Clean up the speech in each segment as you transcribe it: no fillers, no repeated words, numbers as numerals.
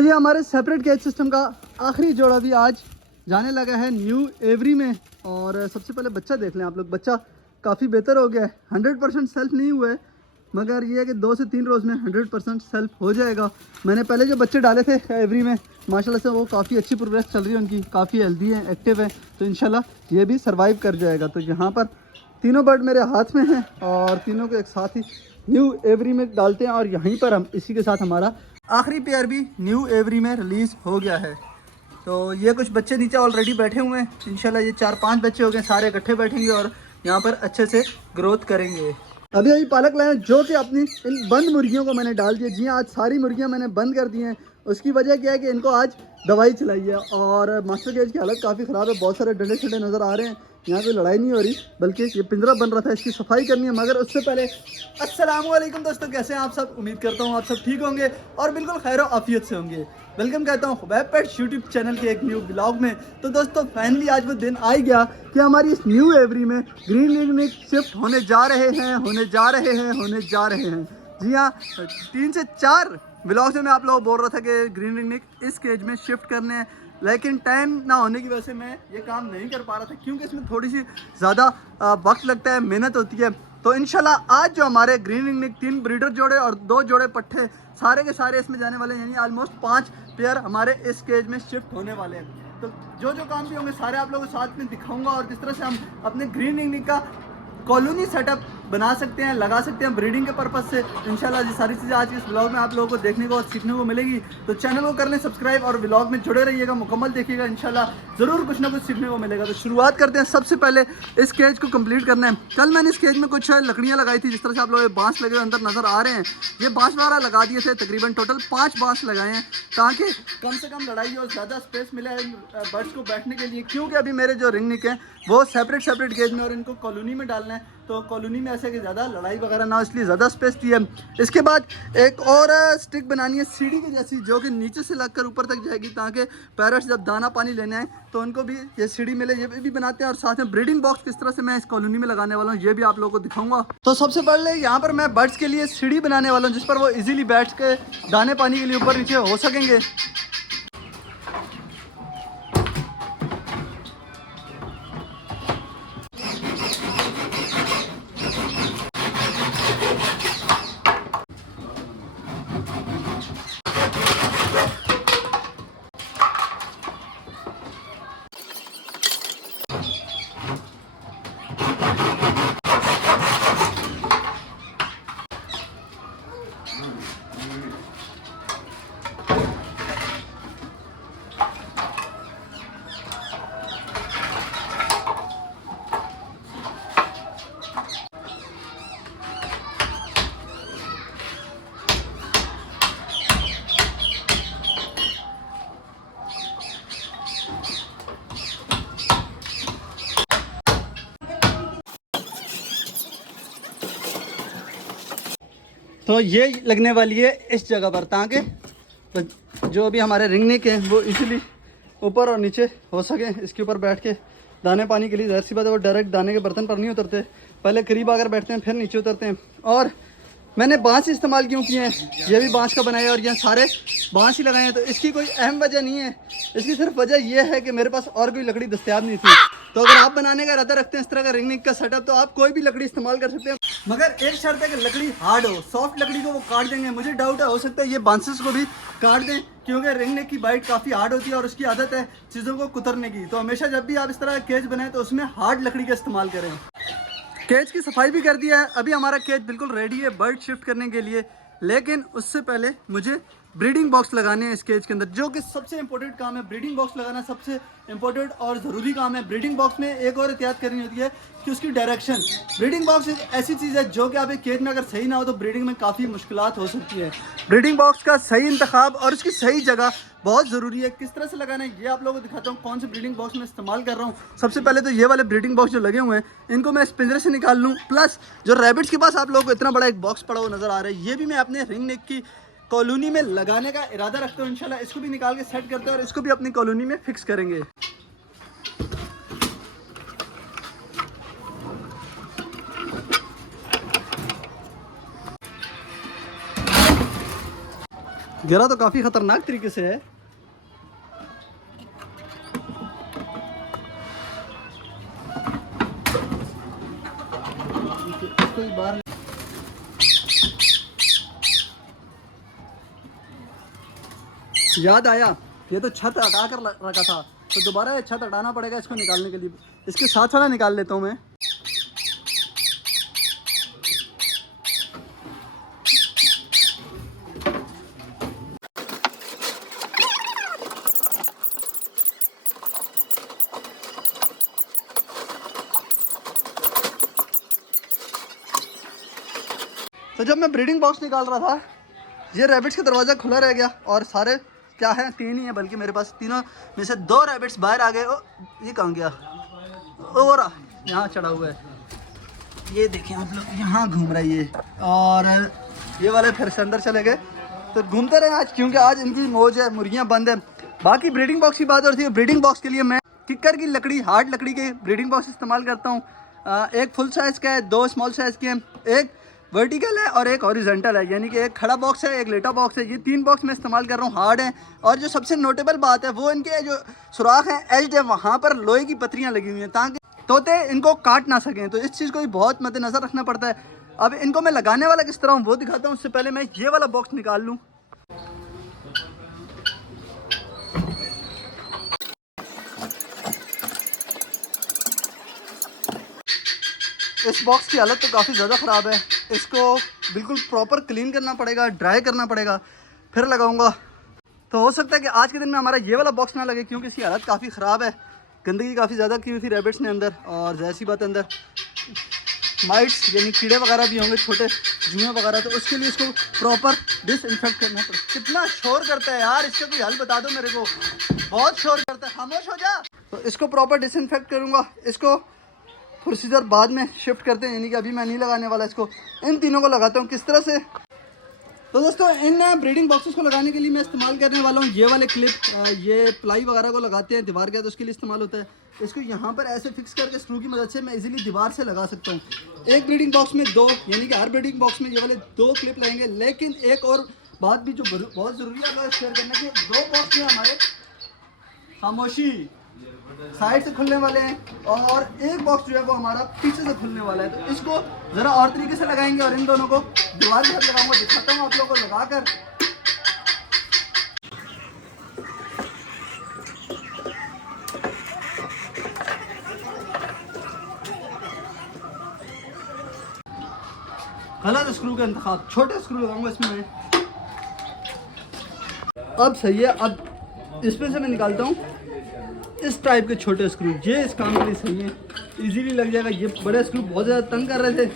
तो ये हमारे सेपरेट केज सिस्टम का आखिरी जोड़ा भी आज जाने लगा है न्यू एवरी में। और सबसे पहले बच्चा देख लें आप लोग। बच्चा काफ़ी बेहतर हो गया है। 100% सेल्फ नहीं हुआ है, मगर ये है कि 2 से 3 रोज़ में 100% सेल्फ हो जाएगा। मैंने पहले जो बच्चे डाले थे एवरी में, माशाल्लाह से वो काफ़ी अच्छी प्रोग्रेस चल रही है उनकी, काफ़ी हेल्दी है, एक्टिव है। तो इंशाल्लाह ये भी सर्वाइव कर जाएगा। तो यहाँ पर तीनों बर्ड मेरे हाथ में हैं और तीनों को एक साथ ही न्यू एवरी में डालते हैं। और यहीं पर हम इसी के साथ हमारा आखिरी पेयर भी न्यू एवरी में रिलीज़ हो गया है। तो ये कुछ बच्चे नीचे ऑलरेडी बैठे हुए हैं। इंशाल्लाह ये 4-5 बच्चे हो गए, सारे इकट्ठे बैठेंगे और यहाँ पर अच्छे से ग्रोथ करेंगे। अभी अभी पालक लाए जो कि अपनी इन बंद मुर्गियों को मैंने डाल दिया। जी हाँ, आज सारी मुर्गियाँ मैंने बंद कर दी हैं। उसकी वजह क्या है कि इनको आज दवाई चलाई है और मास्टर केज की हालत काफ़ी ख़राब है। बहुत सारे डंडे शंडे नज़र आ रहे हैं। यहाँ कोई लड़ाई नहीं हो रही, बल्कि ये पिंजरा बन रहा था, इसकी सफाई करनी है। मगर उससे पहले अस्सलाम वालेकुम दोस्तों, कैसे हैं आप सब? उम्मीद करता हूँ आप सब ठीक होंगे और बिल्कुल खैर आफियत से होंगे। वेलकम कहता हूँ खुबैब पेट्स यूट्यूब चैनल के एक न्यू ब्लॉग में। तो दोस्तों फाइनली आज वो दिन आ ही गया कि हमारी इस न्यू एवरी में ग्रीन रिंग में शिफ्ट होने जा रहे हैं। जी हाँ, 3 से 4 ब्लॉग्स में मैं आप लोगों को बोल रहा था कि ग्रीन रिंग इस केज में शिफ्ट करने हैं, लेकिन टाइम ना होने की वजह से मैं ये काम नहीं कर पा रहा था, क्योंकि इसमें थोड़ी सी ज़्यादा वक्त लगता है, मेहनत होती है। तो इंशाल्लाह आज जो हमारे ग्रीन रिंग 3 ब्रीडर जोड़े और 2 जोड़े पट्ठे सारे के सारे इसमें जाने वाले हैं, यानी ऑलमोस्ट 5 पेयर हमारे इस केज में शिफ्ट होने वाले हैं। तो जो जो काम भी होंगे सारे आप लोगों को साथ में दिखाऊंगा और किस तरह से हम अपने ग्रीन रिंग का कॉलोनी सेटअप बना सकते हैं, लगा सकते हैं ब्रीडिंग के पर्पज़ से। इंशाल्लाह ये सारी चीज़ें आज इस ब्लॉग में आप लोगों को देखने को और सीखने को मिलेगी। तो चैनल को कर लें सब्सक्राइब और ब्लॉग में जुड़े रहिएगा, मुकम्मल देखिएगा, इंशाल्लाह ज़रूर कुछ ना कुछ सीखने को मिलेगा। तो शुरुआत करते हैं। सबसे पहले इस केज को कंप्लीट करना है। कल मैंने इस केज में कुछ लकड़ियाँ लगाई थी, जिस तरह से आप लोग बाँस लगे अंदर नज़र आ रहे हैं। ये बाँस वगैरह लगा दिए थे, तकरीबन टोटल 5 बाँस लगाए हैं, ताकि कम से कम लड़ाई और ज़्यादा स्पेस मिले बर्ड्स को बैठने के लिए। क्योंकि अभी मेरे जो रिंग निक हैं वो सेपरेट केज में और इनको कॉलोनी में डालना है। तो कॉलोनी में ऐसे कि ज़्यादा लड़ाई वगैरह ना हो, इसलिए ज़्यादा स्पेस दी है। इसके बाद एक और स्टिक बनानी है सीढ़ी की जैसी, जो कि नीचे से लगकर ऊपर तक जाएगी, ताकि पैरट्स जब दाना पानी लेने आए तो उनको भी ये सीढ़ी मिले। ये भी बनाते हैं। और साथ में ब्रीडिंग बॉक्स किस तरह से मैं इस कॉलोनी में लगाने वाला हूँ ये भी आप लोगों को दिखाऊंगा। तो सबसे पहले यहाँ पर मैं बर्ड्स के लिए सीढ़ी बनाने वाला हूँ, जिस पर वो इजीली बैठ के दाने पानी के लिए ऊपर नीचे हो सकेंगे। तो ये लगने वाली है इस जगह पर, ताकि जो अभी हमारे रिंग नेक हैं वो इजीली ऊपर और नीचे हो सके। इसके ऊपर बैठ के दाने पानी के लिए, ज़ाहिर सी बात है वो डायरेक्ट दाने के बर्तन पर नहीं उतरते, पहले करीब आकर बैठते हैं फिर नीचे उतरते हैं। और मैंने बांस इस्तेमाल क्यों किए हैं, ये भी बांस का बनाया और यहाँ सारे बांस ही लगाए हैं। तो इसकी कोई अहम वजह नहीं है, इसकी सिर्फ वजह यह है कि मेरे पास और कोई लकड़ी दस्तयाब नहीं थी। तो अगर आप बनाने का इरादा रखते हैं इस तरह का रिंग नेक का सेटअप, तो आप कोई भी लकड़ी इस्तेमाल कर सकते हैं, मगर एक शर्त है कि लकड़ी हार्ड हो। सॉफ्ट लकड़ी को वो काट देंगे, मुझे डाउट है हो सकता है ये बांसेस को भी काट दें, क्योंकि रिंग नेक की बाइट काफ़ी हार्ड होती है और उसकी आदत है चीज़ों को कुतरने की। तो हमेशा जब भी आप इस तरह का केज बनाएं तो उसमें हार्ड लकड़ी का इस्तेमाल करें। केज की सफाई भी कर दिया है। अभी हमारा केज बिल्कुल रेडी है बर्ड शिफ्ट करने के लिए, लेकिन उससे पहले मुझे ब्रीडिंग बॉक्स लगाने हैं इस केज के अंदर, जो कि सबसे इंपॉर्टेंट काम है। ब्रीडिंग बॉक्स लगाना सबसे इंपॉर्टेंट और ज़रूरी काम है। ब्रीडिंग बॉक्स में एक और एहतियात करनी होती है कि उसकी डायरेक्शन। ब्रीडिंग बॉक्स एक ऐसी चीज़ है जो कि आप एक केज में अगर सही ना हो तो ब्रीडिंग में काफ़ी मुश्किलात हो सकती है। ब्रीडिंग बॉक्स का सही इंतखाब और उसकी सही जगह बहुत ज़रूरी है। किस तरह से लगाना है ये आप लोगों को दिखाता हूँ, कौन से ब्रीडिंग बॉक्स में इस्तेमाल कर रहा हूँ। सबसे पहले तो ये वाले ब्रीडिंग बॉक्स जो लगे हुए हैं इनको मैं इस पिंजरे से निकाल लूँ। प्लस जो रैबिट्स के पास आप लोगों को इतना बड़ा एक बॉक्स पड़ा हुआ नज़र आ रहा है, ये भी मैं अपने रिंग नेक की कॉलोनी में लगाने का इरादा रखते हो। इंशाल्लाह इसको भी निकाल के सेट करते हैं और इसको भी अपनी कॉलोनी में फिक्स करेंगे। गिरा तो काफ़ी ख़तरनाक तरीके से है। इसको बाहर याद आया, ये तो छत हटा कर रखा था, तो दोबारा ये छत हटाना पड़ेगा इसको निकालने के लिए। इसके साथ वाला निकाल लेता हूँ मैं। तो जब मैं ब्रीडिंग बॉक्स निकाल रहा था, ये रैबिट्स का दरवाज़ा खुला रह गया और सारे क्या है, 3 ही है, बल्कि मेरे पास तीनों में से 2 रैबिट्स बाहर आ गए। ओ ये कहाँ गया? और यहाँ चढ़ा हुआ है, ये देखें आप लोग, यहाँ घूम रहा है ये। और ये वाले फिर से अंदर चले गए। तो घूमते रहे आज, क्योंकि आज इनकी मौज है, मुर्गियाँ बंद है। बाकी ब्रीडिंग बॉक्स की बात होती है। ब्रीडिंग बॉक्स के लिए मैं किक्कर की लकड़ी, हार्ड लकड़ी के ब्रीडिंग बॉक्स इस्तेमाल करता हूँ। एक फुल साइज़ का है, 2 स्मॉल साइज़ के हैं, एक वर्टिकल है और एक हॉरिजॉन्टल है, यानी कि एक खड़ा बॉक्स है, एक लेटा बॉक्स है। ये 3 बॉक्स मैं इस्तेमाल कर रहा हूँ, हार्ड है। और जो सबसे नोटेबल बात है वो इनके जो सुराख हैं, एज है, वहाँ पर लोहे की पत्रियाँ लगी हुई हैं ताकि तोते इनको काट ना सकें। तो इस चीज़ को भी बहुत मद्देनज़र रखना पड़ता है। अब इनको मैं लगाने वाला किस तरह हूँ वो दिखाता हूँ। उससे पहले मैं ये वाला बॉक्स निकाल लूँ। इस बॉक्स की हालत तो काफ़ी ज़्यादा ख़राब है। इसको बिल्कुल प्रॉपर क्लीन करना पड़ेगा, ड्राई करना पड़ेगा, फिर लगाऊंगा। तो हो सकता है कि आज के दिन में हमारा ये वाला बॉक्स ना लगे, क्योंकि इसकी हालत काफ़ी ख़राब है। गंदगी काफ़ी ज़्यादा की हुई थी रैबिट्स ने अंदर, और जैसी बात अंदर माइट्स यानी कीड़े वगैरह भी होंगे, छोटे जुएँ वगैरह, तो उसके लिए इसको प्रॉपर डिसइंफेक्ट करना पड़ेगा। कितना शोर करता है यार, इसका कोई हल बता दो मेरे को, बहुत शोर करता है, खामोश हो जा। तो इसको प्रॉपर डिसइंफेक्ट करूँगा। इसको प्रोसीजर बाद में शिफ्ट करते हैं, यानी कि अभी मैं नहीं लगाने वाला इसको। इन तीनों को लगाता हूँ किस तरह से। तो दोस्तों, इन ब्रीडिंग बॉक्सेस को लगाने के लिए मैं इस्तेमाल करने वाला हूँ ये वाले क्लिप। ये प्लाई वगैरह को लगाते हैं दीवार के, तो उसके लिए इस्तेमाल होता है। इसको यहाँ पर ऐसे फिक्स करके स्क्रू की मदद से मैं इजीली दीवार से लगा सकता हूँ। एक ब्रीडिंग बॉक्स में 2, यानी कि हर ब्रीडिंग बॉक्स में ये वाले 2 क्लिप लगेंगे। लेकिन एक और बात भी जो बहुत ज़रूरी है शेयर करना, कि 2 बॉक्स में हमारे खामोशी साइड से खुलने वाले हैं और एक बॉक्स जो है वो हमारा पीछे से खुलने वाला है। तो इसको ज़रा और तरीके से लगाएंगे और इन दोनों को दीवार के साथ लगाऊंगा, दिखाता हूँ आप लोगों को लगाकर। गलत स्क्रू का इंतखाब, छोटे स्क्रू लगाऊंगा इसमें मैं। अब सही है। अब इसमें से मैं निकालता हूँ इस टाइप के छोटे स्क्रू, ये इस काम के लिए सही है, इजीली लग जाएगा। ये बड़े स्क्रू बहुत ज़्यादा तंग कर रहे थे।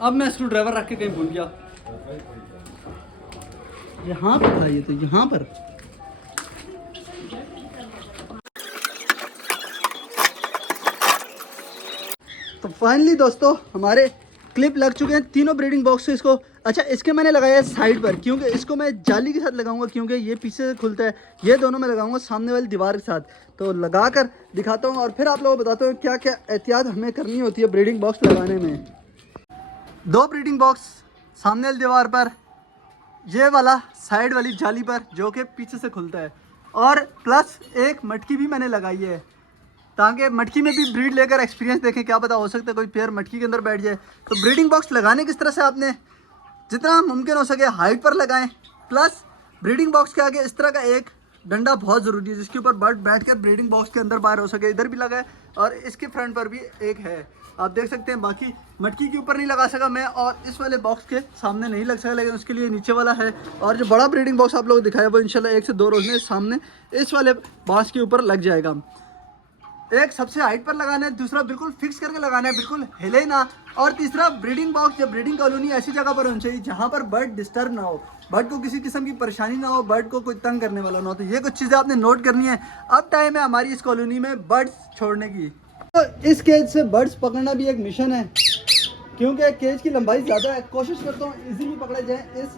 अब मैं स्क्रू ड्राइवर रख के कहीं भूल गया, यहाँ पर था ये, तो यहाँ पर। तो फाइनली दोस्तों, हमारे क्लिप लग चुके हैं तीनों ब्रीडिंग बॉक्स से। इसको अच्छा, इसके मैंने लगाया है साइड पर, क्योंकि इसको मैं जाली के साथ लगाऊंगा, क्योंकि ये पीछे से खुलता है। ये दोनों मैं लगाऊंगा सामने वाली दीवार के साथ। तो लगा कर दिखाता हूँ और फिर आप लोगों को बताता हूँ क्या क्या एहतियात हमें करनी होती है ब्रीडिंग बॉक्स लगाने में। 2 ब्रीडिंग बॉक्स सामने वाली दीवार पर, ये वाला साइड वाली जाली पर जो कि पीछे से खुलता है, और प्लस एक मटकी भी मैंने लगाई है, ताकि मटकी में भी ब्रीड लेकर एक्सपीरियंस देखें, क्या पता हो सकता है कोई पेयर मटकी के अंदर बैठ जाए। तो ब्रीडिंग बॉक्स लगाने किस तरह से, आपने जितना मुमकिन हो सके हाइट पर लगाएं। प्लस ब्रीडिंग बॉक्स के आगे इस तरह का एक डंडा बहुत ज़रूरी है, जिसके ऊपर बर्ड बैठकर ब्रीडिंग बॉक्स के अंदर बाहर हो सके। इधर भी लगा है और इसके फ्रंट पर भी एक है, आप देख सकते हैं। बाकी मटकी के ऊपर नहीं लगा सका मैं, और इस वाले बॉक्स के सामने नहीं लग सका, लेकिन उसके लिए नीचे वाला है। और जो बड़ा ब्रीडिंग बॉक्स आप लोगों को दिखाया वो इंशाल्लाह 1 से 2 रोज़ में सामने इस वाले बांस के ऊपर लग जाएगा। एक सबसे हाइट पर लगाना है, दूसरा बिल्कुल फिक्स करके लगाना है, बिल्कुल हिले ना। और तीसरा, ब्रीडिंग बॉक्स या ब्रीडिंग कॉलोनी ऐसी जगह पर होनी चाहिए जहाँ पर बर्ड डिस्टर्ब ना हो, बर्ड को किसी किस्म की परेशानी ना हो, बर्ड को कोई तंग करने वाला ना हो। तो ये कुछ चीज़ें आपने नोट करनी है। अब टाइम है हमारी इस कॉलोनी में बर्ड्स छोड़ने की। तो इस केज से बर्ड्स पकड़ना भी एक मिशन है। क्योंकि केज की लंबाई ज़्यादा है, कोशिश करता हूँ इजीली पकड़े जाए इस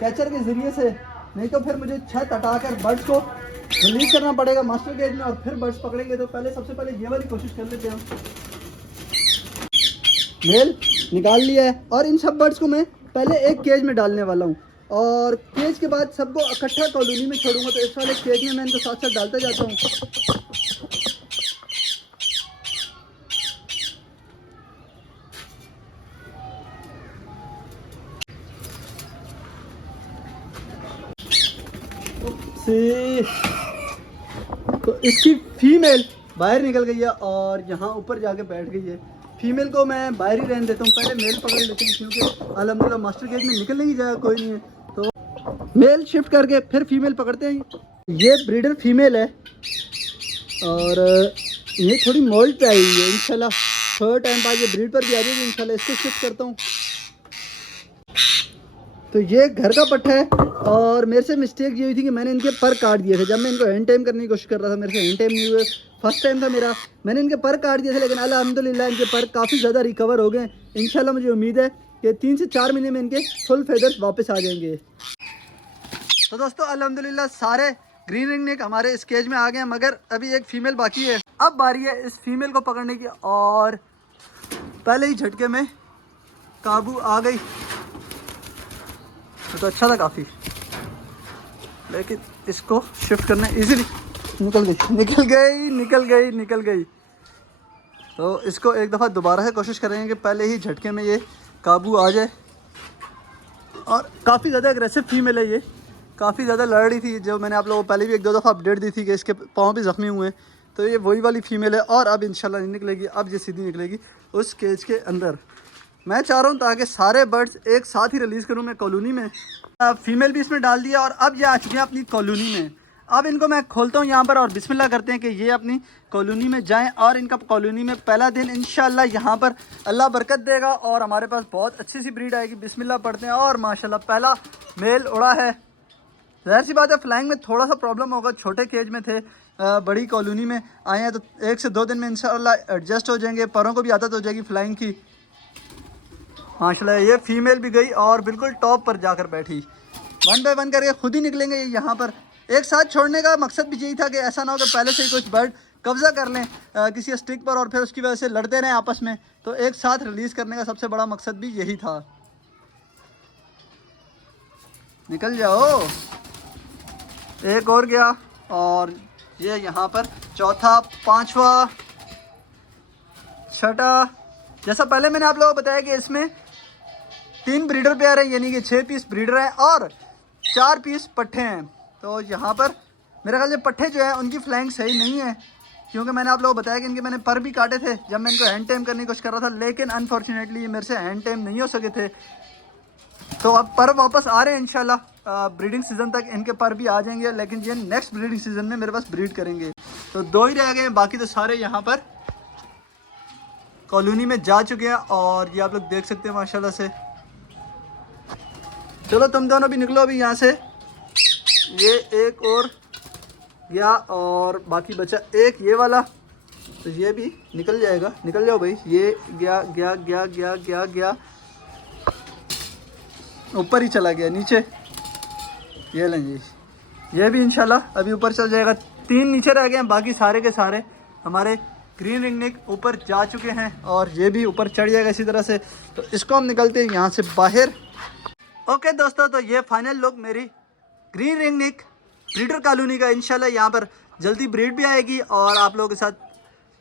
कैचर के ज़रिए से, नहीं तो फिर मुझे छत हटाकर बर्ड्स को रिलीज करना पड़ेगा मास्टर केज में और फिर बर्ड्स पकड़ेंगे। तो पहले सबसे पहले ये वाली कोशिश कर लेते हैं हम। मेल निकाल लिया है और इन सब बर्ड्स को मैं पहले एक केज में डालने वाला हूँ और केज के बाद सबको इकट्ठा कॉलोनी में छोड़ूंगा। तो इस वाले केज में मैं इनको साथ साथ डालता जाता हूँ। तो इसकी फीमेल बाहर निकल गई है और यहाँ ऊपर जाके बैठ गई है। फीमेल को मैं बाहर ही रहने देता हूँ, पहले मेल पकड़ लेते हैं क्योंकि अल्हम्दुलिल्लाह मास्टर केज में निकलने की जगह कोई नहीं है। तो मेल शिफ्ट करके फिर फीमेल पकड़ते हैं। ये ब्रीडर फीमेल है और ये थोड़ी मोल्ड पे आई हुई है। इंशाल्लाह थोड़ा टाइम बाद ये ब्रीड पर भी आ जाएगी इंशाल्लाह। इसको शिफ्ट करता हूँ। तो ये घर का पट्टा है और मेरे से मिस्टेक ये हुई थी कि मैंने इनके पर काट दिए थे। जब मैं इनको हैंड टाइम करने की कोशिश कर रहा था, मेरे से हैंड टाइम नहीं हुए, फर्स्ट टाइम था मेरा, मैंने इनके पर काट दिए थे। लेकिन अल्हम्दुलिल्लाह इनके पर काफ़ी ज़्यादा रिकवर हो गए। इंशाल्लाह मुझे उम्मीद है कि 3 से 4 महीने में इनके फुल फेदर्स वापस आ जाएंगे। तो दोस्तों अल्हम्दुलिल्लाह सारे ग्रीन रिंग नेक हमारे इस केज में आ गए हैं, मगर अभी एक फ़ीमेल बाकी है। अब बारी है इस फीमेल को पकड़ने की और पहले ही झटके में काबू आ गई। तो अच्छा था काफ़ी, लेकिन इसको शिफ्ट करना इजीली निकल गई। तो इसको एक दफ़ा दोबारा से कोशिश करेंगे कि पहले ही झटके में ये काबू आ जाए। और काफ़ी ज़्यादा एग्रेसिव फीमेल है, ये काफ़ी ज़्यादा लड़ रही थी। जो मैंने आप लोगों को पहले भी 1-2 दफ़ा अपडेट दी थी कि इसके पाँव भी ज़ख्मी हुए हैं। तो ये वही वाली फ़ीमेल है और अब इंशाल्लाह नहीं निकलेगी, अब ये सीधी निकलेगी उस केज के अंदर। मैं चाह रहा हूँ ताकि सारे बर्ड्स एक साथ ही रिलीज़ करूँ मैं कॉलोनी में। फीमेल भी इसमें डाल दिया और अब ये आ चुके हैं अपनी कॉलोनी में। अब इनको मैं खोलता हूँ यहाँ पर और बिस्मिल्लाह करते हैं कि ये अपनी कॉलोनी में जाएं और इनका कॉलोनी में पहला दिन इंशाल्लाह यहाँ पर अल्लाह बरकत देगा और हमारे पास बहुत अच्छी सी ब्रीड आएगी। बिस्मिल्लाह पढ़ते हैं और माशाल्लाह पहला मेल उड़ा है। ज़ाहिर सी बात है फ्लाइंग में थोड़ा सा प्रॉब्लम होगा, छोटे केज में थे, बड़ी कॉलोनी में आए हैं तो 1 से 2 दिन में इंशाल्लाह एडजस्ट हो जाएंगे, परों को भी आदत हो जाएगी फ्लाइंग की। माशाल्लाह ये फीमेल भी गई और बिल्कुल टॉप पर जाकर बैठी। 1 बाय 1 करके खुद ही निकलेंगे यहाँ पर। एक साथ छोड़ने का मकसद भी यही था कि ऐसा ना हो कि पहले से ही कुछ बर्ड कब्जा कर लें किसी स्टिक पर और फिर उसकी वजह से लड़ते रहें आपस में। तो एक साथ रिलीज़ करने का सबसे बड़ा मकसद भी यही था। निकल जाओ, एक और गया और ये यहाँ पर चौथा, 5वां, 6ठा। जैसा पहले मैंने आप लोगों को बताया कि इसमें 3 ब्रीडर पेयर है, यानी कि 6 पीस ब्रीडर हैं और 4 पीस पट्ठे हैं। तो यहाँ पर मेरे ख्याल से पट्ठे जो है उनकी फ्लाइंग सही नहीं है, क्योंकि मैंने आप लोगों को बताया कि इनके मैंने पर भी काटे थे जब मैं इनको हैंड टाइम करने की कोशिश कर रहा था, लेकिन अनफॉर्चुनेटली मेरे से हैंड टाइम नहीं हो सके थे। तो अब पर वापस आ रहे हैं इंशाल्लाह। ब्रीडिंग सीज़न तक इनके पर भी आ जाएंगे, लेकिन ये नेक्स्ट ब्रीडिंग सीज़न में मेरे पास ब्रीड करेंगे। तो 2 ही रह गए हैं, बाकी तो सारे यहाँ पर कॉलोनी में जा चुके हैं और ये आप लोग देख सकते हैं माशाल्लाह से। चलो तुम दोनों भी निकलो अभी यहाँ से। ये एक और गया और बाकी बचा एक ये वाला, तो ये भी निकल जाएगा। निकल जाओ भाई, ये गया गया गया गया गया गया, ऊपर ही चला गया नीचे। ये लें जी, ये भी इंशाल्लाह अभी ऊपर चल जाएगा। 3 नीचे रह गए हैं, बाकी सारे के सारे हमारे ग्रीन रिंग नेक ऊपर जा चुके हैं और ये भी ऊपर चढ़ जाएगा इसी तरह से। तो इसको हम निकलते हैं यहाँ से बाहर। ओके दोस्तों, तो ये फाइनल लुक मेरी green ring neck breeder colony का। इंशाल्लाह यहाँ पर जल्दी ब्रीड भी आएगी और आप लोगों के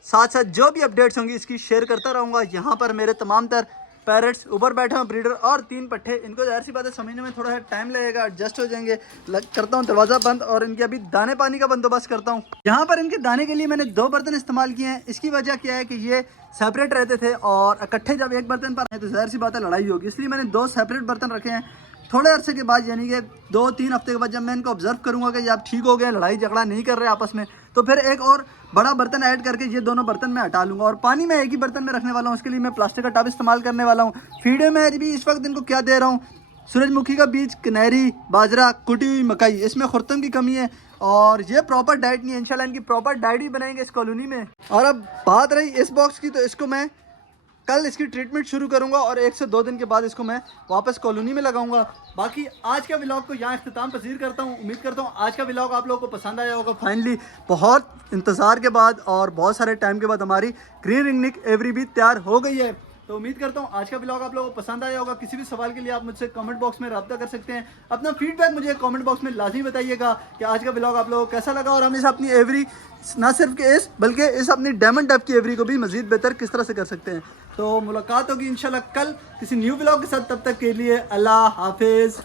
साथ जो भी अपडेट्स होंगी इसकी शेयर करता रहूँगा। यहाँ पर मेरे तमाम तर पैरट्स ऊपर बैठे हैं ब्रीडर और 3 पट्ठे। इनको ज़ाहिर सी बात है समझने में थोड़ा सा टाइम लगेगा, एडजस्ट हो जाएंगे। करता हूँ दरवाज़ा बंद और इनके अभी दाने पानी का बंदोबस्त करता हूँ। यहाँ पर इनके दाने के लिए मैंने 2 बर्तन इस्तेमाल किए हैं। इसकी वजह क्या है कि ये सेपरेट रहते थे और इकट्ठे जब एक बर्तन पर आए तो ज़ाहिर सी बात है लड़ाई होगी, इसलिए मैंने 2 सेपरेट बर्तन रखे हैं। थोड़े अरसे के बाद यानी कि 2-3 हफ्ते के बाद जब मैं इनको ऑब्जर्व करूँगा कि ये आप ठीक हो गए, लड़ाई झगड़ा नहीं कर रहे आपस में, तो फिर एक और बड़ा बर्तन ऐड करके ये दोनों बर्तन मैं हटा लूँगा और पानी मैं एक ही बर्तन में रखने वाला हूँ। उसके लिए मैं प्लास्टिक का टब इस्तेमाल करने वाला हूँ। फीड में भी इस वक्त इनको क्या दे रहा हूँ, सूरजमुखी का बीज, कनेरी, बाजरा, कुटी हुई मकई। इसमें खुर्तम की कमी है और ये प्रॉपर डाइट नहीं है। इंशाल्लाह इनकी प्रॉपर डाइट ही बनाएंगे इस कॉलोनी में। और अब बात रही इस बॉक्स की, तो इसको मैं कल इसकी ट्रीटमेंट शुरू करूंगा और 1 से 2 दिन के बाद इसको मैं वापस कॉलोनी में लगाऊंगा। बाकी आज का व्लॉग को यहाँ इख्तिताम पसीर करता हूँ। उम्मीद करता हूँ आज का व्लॉग आप लोगों को पसंद आया होगा। फाइनली बहुत इंतज़ार के बाद और बहुत सारे टाइम के बाद हमारी ग्रीन रिंगनिक एवरी भी तैयार हो गई है। तो उम्मीद करता हूँ आज का व्लॉग आप लोगों को पसंद आया होगा। किसी भी सवाल के लिए आप मुझसे कमेंट बॉक्स में रब्ता कर सकते हैं। अपना फीडबैक मुझे कमेंट बॉक्स में लाजमी बताइएगा कि आज का व्लॉग आप लोगों को कैसा लगा और हम इस अपनी एवरी ना सिर्फ के इस बल्कि इस अपनी डायमंड टाइप की एवरी को भी मजीद बेहतर किस तरह से कर सकते हैं। तो मुलाकात होगी इंशाल्लाह कल किसी न्यू व्लॉग के साथ। तब तक के लिए अल्लाह हाफिज़।